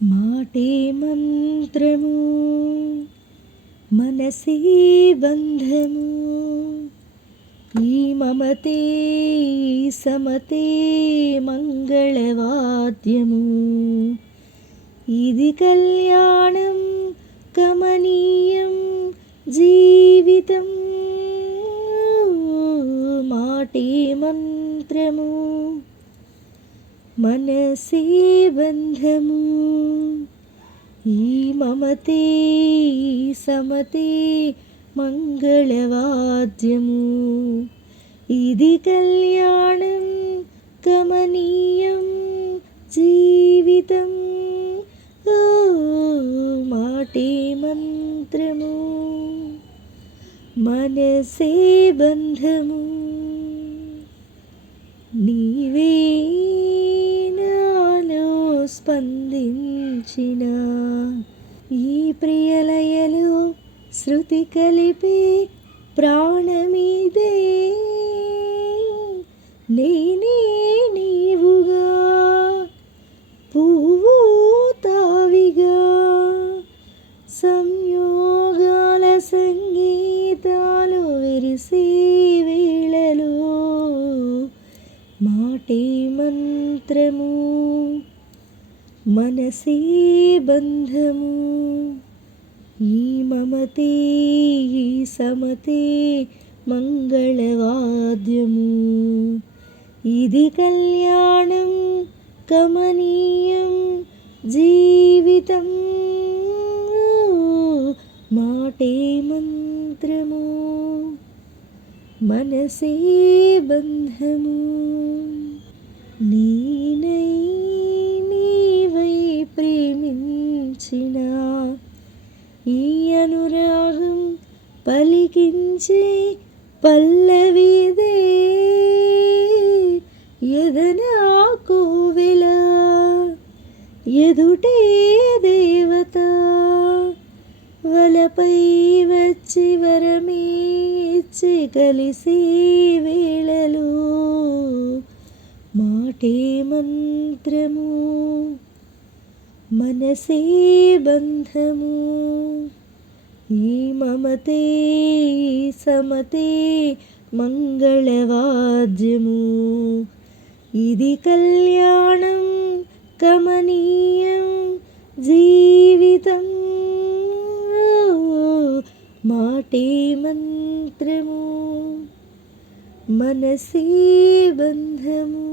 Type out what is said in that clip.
మాటే మంత్రము మనసే బంధము ఈ మమతే సమతే మంగళవాద్యము ఇది కళ్యాణం కమనీయం జీవితం మాటే మంత్రము మనసే బంధము ఈ మమతే సమతే మంగళవాద్యము ఇది కళ్యాణం కమనీయం జీవితం మాటే మంత్రము మనసే బంధము నీవే నాలో స్పందించిన ఈ ప్రియలయలో శృతి కలిపే ప్రాణమిదే నేనే నీవుగా పువ్వు తావిగా సంయోగాల సంగీతాలు విరిసే వేళలో మాటే మంత్రము మనసే బంధము ఈ మమతే సమతే మంగళవాద్యము ఇది కళ్యాణం కమనీయం జీవితం మాటే మంత్రము మనసే బంధము నేనై నీవై ప్రేమించిన ఈ అనురాగం పలికించే పల్లవిదే ఎదనా కోవెల ఎదుటే దేవత వలపై వచ్చి వరమేచ్చి కలిసి వేళలో మాటే మంత్రము మనసే బంధము ఈ మమతే సమతే మంగళవాద్యము ఇది కళ్యాణం కమనీయం జీవితం మాటే మంత్రము మనసే బంధము